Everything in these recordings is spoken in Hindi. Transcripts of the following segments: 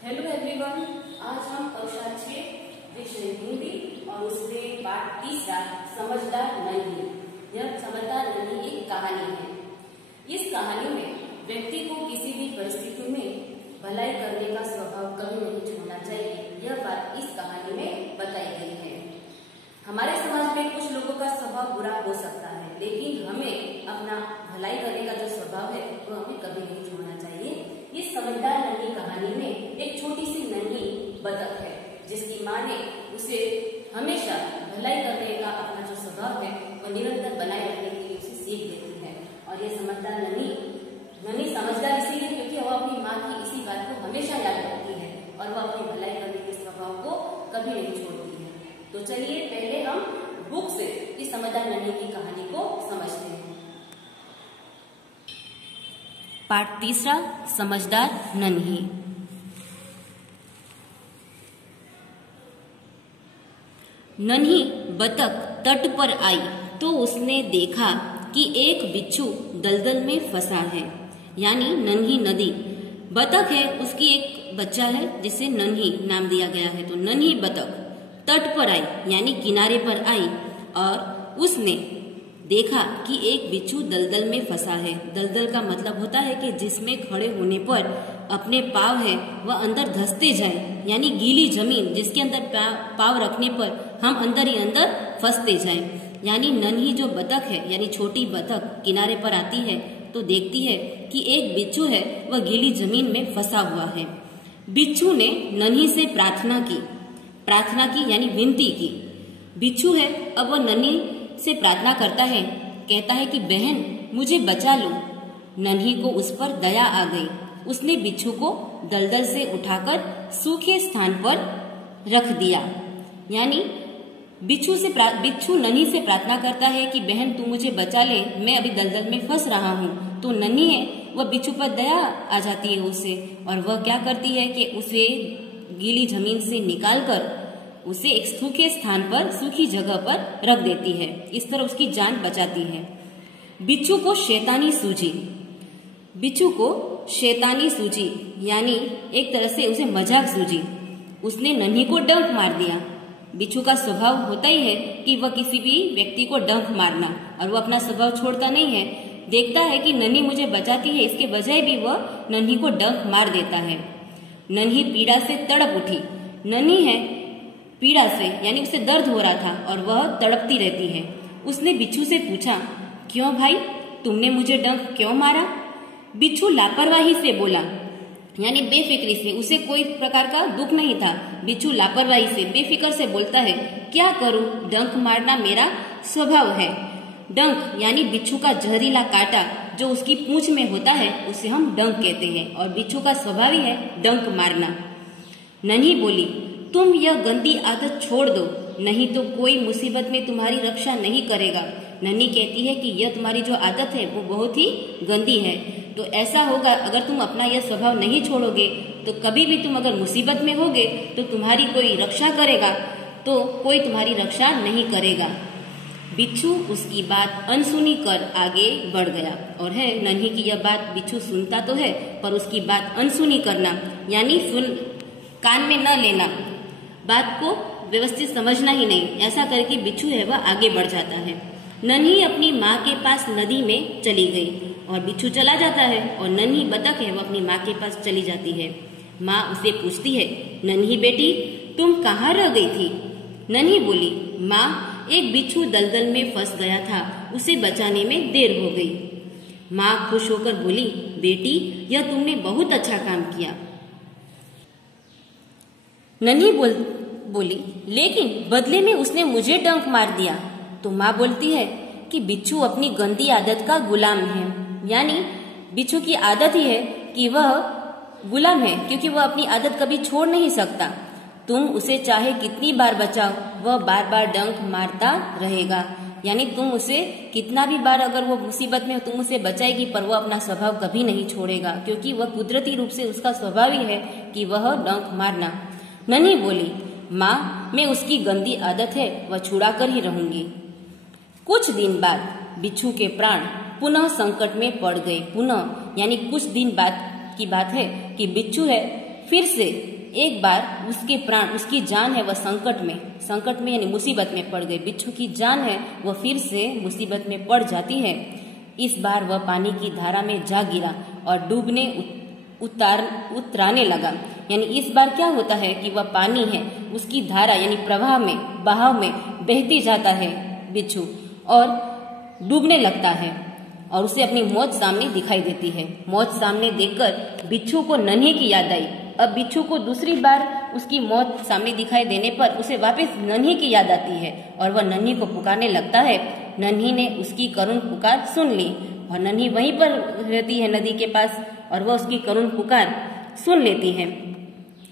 हेलो एवरीवन, आज हम कक्षा 6 विषय हिंदी और उसमें पाठ तीसरा समझदार नन्ही। यह समझदार नन्ही एक कहानी है। इस कहानी में व्यक्ति को किसी भी परिस्थिति में भलाई करने का स्वभाव कभी नहीं छोड़ना चाहिए। यह बात इस कहानी में बताई गई है। हमारे समाज में कुछ लोगों का स्वभाव बुरा हो सकता है, लेकिन हमें अपना भलाई करने का जो स्वभाव है वो हमें कभी नहीं छोड़ना चाहिए। इस समझदार नन्ही कहानी में एक छोटी सी नन्ही बतख है, जिसकी माँ ने उसे हमेशा भलाई करने का अपना जो स्वभाव है वो निरंतर बनाए रखने के लिए उसे सीख देती है। और ये समझदार नन्ही समझदार इसीलिए क्योंकि वह अपनी माँ की इसी बात को हमेशा याद रखती है और वह अपनी भलाई करने के स्वभाव को कभी नहीं छोड़ती है। तो चलिए पहले हम बुक से इस समझदार नन्ही की कहानी को समझते हैं। पाठ तीसरा, समझदार नन्ही। नन्ही बतख तट पर आई तो उसने देखा कि एक बिच्छू दलदल में फंसा है। यानी नन्ही नदी बतख है, उसकी एक बच्चा है जिसे नन्ही नाम दिया गया है। तो नन्ही बतख तट पर आई यानी किनारे पर आई और उसने देखा कि एक बिच्छू दलदल में फंसा है। दलदल का मतलब होता है कि जिसमें खड़े होने पर अपने पाँव है वह अंदर धंसते जाए, यानी गीली जमीन जिसके अंदर पाँव रखने पर हम अंदर ही अंदर फंसते जाएं। यानी नन्ही जो बतख है यानी छोटी बतख किनारे पर आती है तो देखती है कि एक बिच्छू है वह गीली जमीन में फंसा हुआ है। बिच्छू ने नन्ही से प्रार्थना की यानी विनती की। बिच्छू है अब वह नन्ही से प्रार्थना करता है, कहता है कि बहन मुझे बचा लो। नन्ही को उस पर दया आ गई। उसने बिच्छू को दलदल से उठाकर सूखे स्थान पर रख दिया। यानी बिच्छू नन्ही से प्रार्थना करता है कि बहन तू मुझे बचा ले, मैं अभी दलदल में फंस रहा हूँ। तो नन्ही है वह बिच्छू पर दया आ जाती है उसे, और वह क्या करती है कि उसे गीली जमीन से निकालकर उसे एक सूखे स्थान पर सूखी जगह पर रख देती है। इस तरह उसकी जान बचाती है। बिच्छू को शैतानी सूझी यानी एक तरह से उसे मजाक सूझी। उसने नन्ही को डंक मार दिया। बिच्छू का स्वभाव होता ही है कि वह किसी भी व्यक्ति को डंक मारना, और वह अपना स्वभाव छोड़ता नहीं है। देखता है कि नन्ही मुझे बचाती है, इसके बजाय भी वह नन्ही को डंक मार देता है। नन्ही पीड़ा से तड़प उठी। नन्ही है पीड़ा से यानी उसे दर्द हो रहा था और वह तड़पती रहती है। उसने बिच्छू से पूछा, क्यों भाई तुमने मुझे डंक क्यों मारा? बिच्छू लापरवाही से बोला, यानी बेफिक्री से, उसे कोई प्रकार का दुख नहीं था। बिच्छू लापरवाही से बेफिक्र से बोलता है, क्या करूं, डंक मारना मेरा स्वभाव है। डंक यानी बिच्छू का जहरीला कांटा जो उसकी पूंछ में होता है उसे हम डंक कहते हैं, और बिच्छू का स्वभाव ही है डंक मारना। नन्ही बोली, तुम यह गंदी आदत छोड़ दो, नहीं तो कोई मुसीबत में तुम्हारी रक्षा नहीं करेगा। नन्ही कहती है कि यह तुम्हारी जो आदत है वो बहुत ही गंदी है। तो ऐसा होगा, अगर तुम अपना यह स्वभाव नहीं छोड़ोगे तो कभी भी तुम अगर मुसीबत में होगे तो तुम्हारी कोई रक्षा करेगा तो कोई तुम्हारी रक्षा नहीं करेगा। बिच्छू उसकी बात अनसुनी कर आगे बढ़ गया। और है नन्ही की यह बात बिच्छू सुनता तो है पर उसकी बात अनसुनी करना यानी कान में न लेना, बात को व्यवस्थित समझना ही नहीं, ऐसा करके बिच्छू है वह आगे बढ़ जाता है। नन्ही अपनी माँ के पास नदी में चली गई और बिच्छू चला जाता है, और नन्ही बतख है वह अपनी माँ के पास चली जाती है। माँ उसे पूछती है, नन्ही बेटी तुम कहाँ रह गई थी? नन्ही बोली, माँ एक बिच्छू दलदल में फंस गया था, उसे बचाने में देर हो गई। माँ खुश होकर बोली, बेटी यह तुमने बहुत अच्छा काम किया। नन्ही बोली, लेकिन बदले में उसने मुझे डंक मार दिया। तो माँ बोलती है कि बिच्छू अपनी गंदी आदत का गुलाम है। यानी बिच्छू की आदत ही है कि वह गुलाम है, क्योंकि वह अपनी आदत कभी छोड़ नहीं सकता। तुम उसे चाहे कितनी बार बचाओ वह बार बार डंक मारता रहेगा। यानी तुम उसे कितना भी बार अगर वो मुसीबत में तुम उसे बचाएगी पर वह अपना स्वभाव कभी नहीं छोड़ेगा, क्योंकि वह कुदरती रूप से उसका स्वभाव ही है कि वह डंक मारना। नन्ही बोली, माँ मैं उसकी गंदी आदत है वह छुड़ा कर ही रहूंगी। कुछ दिन बाद बिच्छू के प्राण पुनः संकट में पड़ गए। पुनः यानी कुछ दिन बाद की बात है कि बिच्छू है फिर से एक बार उसके प्राण, उसकी जान है वह संकट में यानी मुसीबत में पड़ गई। बिच्छू की जान है वह फिर से मुसीबत में पड़ जाती है। इस बार वह पानी की धारा में जा गिरा और डूबने उतराने लगा। यानी इस बार क्या होता है कि वह पानी है, उसकी धारा यानी प्रवाह में, बहाव में बहती जाता है बिच्छू और डूबने लगता है और उसे अपनी मौत सामने दिखाई देती है। मौत सामने देखकर बिच्छू को नन्ही की याद आई। अब बिच्छू को दूसरी बार उसकी मौत सामने दिखाई देने पर उसे वापस नन्ही की याद आती है और वह नन्ही को पुकारने लगता है। नन्ही ने उसकी करुण पुकार सुन ली और नन्ही वहीं पर रहती है नदी के पास और वह उसकी करुण पुकार सुन लेती है।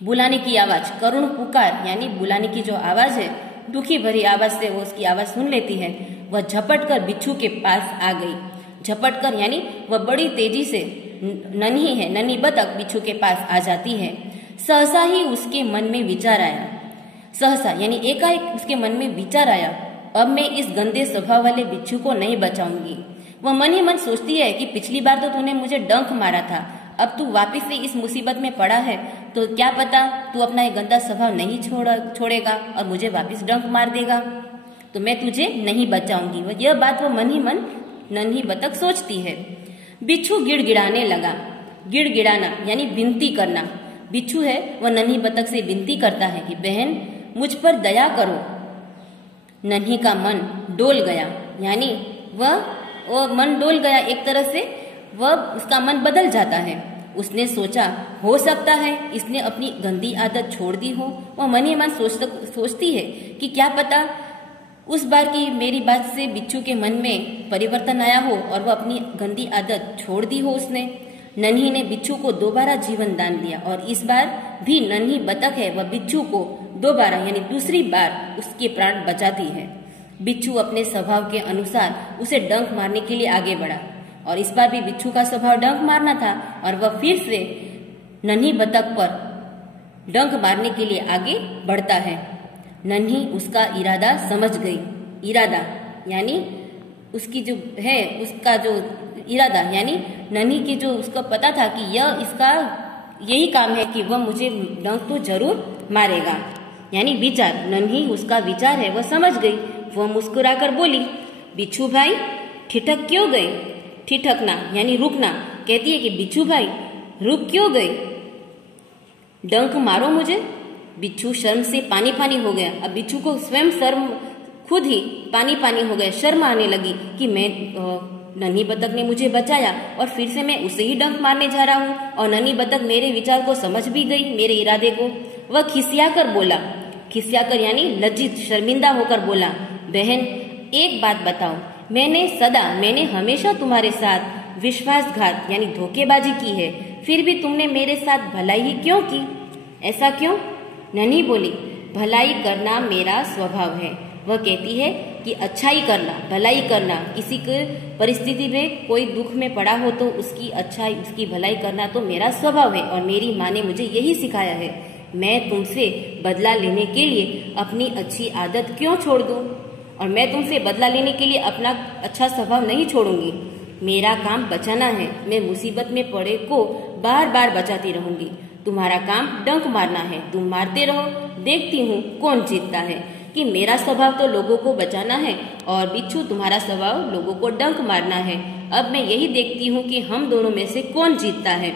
बुलाने की आवाज, करुण पुकार यानी बुलाने की जो आवाज है, दुखी भरी आवाज से वो उसकी आवाज सुन लेती है। वह झपट कर बिच्छू के पास आ गई। झपट कर यानी वह बड़ी तेजी से, नन्ही है, नन्ही बतख बिच्छू के पास आ जाती है। सहसा ही उसके मन में विचार आया, सहसा यानी एकाएक उसके मन में विचार आया, अब मैं इस गंदे स्वभाव वाले बिच्छू को नहीं बचाऊंगी। वह मन ही मन सोचती है कि पिछली बार तो तूने मुझे डंक मारा था, अब तू वापिस से इस मुसीबत में पड़ा है तो क्या पता तू अपना ये गंदा स्वभाव नहीं छोड़ेगा और मुझे वापिस डंक मार देगा, तो मैं तुझे नहीं बचाऊंगी। यह बात वो मन ही मन नन्ही बतख सोचती है। बिच्छू गिड़गिड़ाने लगा। गिड़गिड़ाना यानी विनती करना। बिच्छू है वह नन्ही बतख से विनती करता है कि बहन मुझ पर दया करो। नन्ही का मन डोल गया, यानी वह मन डोल गया, एक तरह से वह उसका मन बदल जाता है। उसने सोचा हो सकता है इसने अपनी गंदी आदत छोड़ दी हो। वह मन ही मन सोचती है कि क्या पता उस बार की मेरी बात से बिच्छू के मन में परिवर्तन आया हो और वह अपनी गंदी आदत छोड़ दी हो उसने। नन्ही ने बिच्छू को दोबारा जीवन दान दिया और इस बार भी नन्ही बतख है वह बिच्छू को दोबारा यानी दूसरी बार उसके प्राण बचाती है। बिच्छू अपने स्वभाव के अनुसार उसे डंक मारने के लिए आगे बढ़ा और इस बार भी बिच्छू का स्वभाव डंक मारना था और वह फिर से नन्ही बतख पर डंक मारने के लिए आगे बढ़ता है। नन्ही उसका इरादा समझ गई। इरादा यानी उसकी जो है उसका जो इरादा यानी नन्ही की जो उसका पता था कि यह इसका यही काम है कि वह मुझे डंक तो जरूर मारेगा, यानी विचार, नन्ही उसका विचार है वह समझ गई। वह मुस्कुराकर बोली, बिच्छू भाई ठिठक क्यों गए? ठिठकना यानी रुकना। कहती है कि बिच्छू भाई रुक क्यों गए? डंक मारो मुझे। बिच्छू शर्म से पानी पानी हो गया। अब बिच्छू को स्वयं शर्म, खुद ही पानी पानी हो गया, शर्म आने लगी कि मैं नन्ही बतख ने मुझे बचाया और फिर से मैं उसे ही डंक मारने जा रहा हूँ और नन्ही बतख मेरे विचार को समझ भी गई, मेरे इरादे को। वह खिसियाकर बोला, खिसियाकर यानी लज्जित शर्मिंदा होकर बोला, बहन एक बात बताओ, मैंने हमेशा तुम्हारे साथ विश्वासघात यानी धोखेबाजी की है, फिर भी तुमने मेरे साथ भलाई ही क्यों की? ऐसा क्यों? नन्ही बोली, भलाई करना मेरा स्वभाव है। वह कहती है कि अच्छाई करना, भलाई करना, किसी के परिस्थिति में कोई दुख में पड़ा हो तो उसकी अच्छाई, उसकी भलाई करना तो मेरा स्वभाव है और मेरी माँ ने मुझे यही सिखाया है। मैं तुमसे बदला लेने के लिए अपनी अच्छी आदत क्यों छोड़ दूं? और मैं तुमसे बदला लेने के लिए अपना अच्छा स्वभाव नहीं छोड़ूंगी। मेरा काम बचाना है। मैं मुसीबत में पड़े को बार बार बचाती रहूंगी। तुम्हारा काम डंक मारना है। तुम मारते रहो, देखती हूँ कौन जीतता है। कि मेरा स्वभाव तो लोगों को बचाना है और बिच्छू तुम्हारा स्वभाव लोगों को डंक मारना है। अब मैं यही देखती हूँ कि हम दोनों में से कौन जीतता है।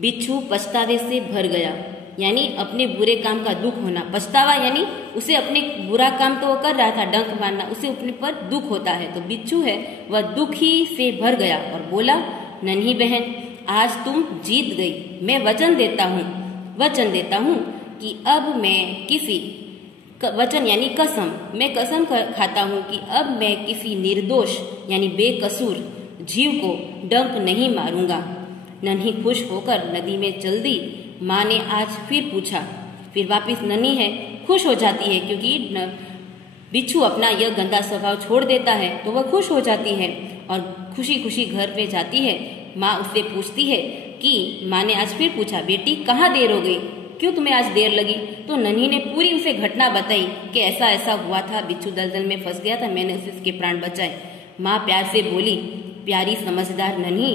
बिच्छू पछतावे से भर गया, यानी अपने बुरे काम का दुख होना। पछतावा यानी उसे अपने बुरा काम तो वो कर रहा था, डंक मारना, उसे अपने पर दुख होता है। तो बिच्छू है वह दुख ही से भर गया और बोला, नन्ही बहन आज तुम जीत गई। मैं वचन देता हूँ कि अब मैं किसी वचन यानी कसम, मैं कसम खाता हूँ कि अब मैं किसी निर्दोष यानी बेकसूर जीव को डंक नहीं मारूंगा। नन्ही खुश होकर नदी में चल दी। माँ ने आज फिर पूछा, फिर वापिस नन्ही है खुश हो जाती है क्योंकि बिच्छू अपना यह गंदा स्वभाव छोड़ देता है तो वह खुश हो जाती है और खुशी खुशी घर पे जाती है। माँ उससे पूछती है कि माँ ने आज फिर पूछा, बेटी कहाँ देर हो गई, क्यों तुम्हें आज देर लगी? तो नन्ही ने पूरी उसे घटना बताई कि ऐसा ऐसा हुआ था, बिच्छू दलदल में फंस गया था, मैंने उसके प्राण बचाए। माँ प्यार से बोली, प्यारी समझदार नन्ही,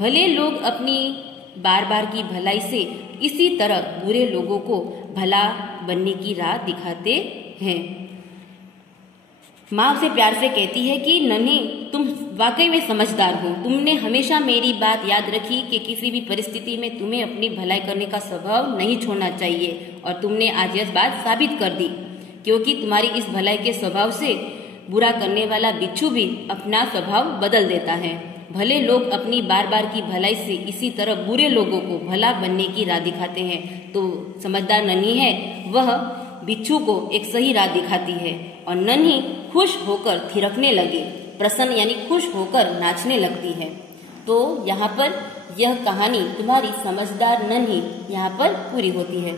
भले लोग अपनी बार बार की भलाई से इसी तरह बुरे लोगों को भला बनने की राह दिखाते हैं। माँ उसे प्यार से कहती है कि नन्ही, तुम वाकई में समझदार हो। तुमने हमेशा मेरी बात याद रखी कि किसी भी परिस्थिति में तुम्हें अपनी भलाई करने का स्वभाव नहीं छोड़ना चाहिए, और तुमने आज यह बात साबित कर दी, क्योंकि तुम्हारी इस भलाई के स्वभाव से बुरा करने वाला बिच्छू भी अपना स्वभाव बदल देता है। भले लोग अपनी बार बार की भलाई से इसी तरह बुरे लोगों को भला बनने की राह दिखाते हैं, तो समझदार नन्ही है वह बिच्छू को एक सही राह दिखाती है, और नन्ही खुश होकर थिरकने लगी, प्रसन्न यानी खुश होकर नाचने लगती है। तो यहाँ पर यह कहानी तुम्हारी समझदार नन्ही यहाँ पर पूरी होती है।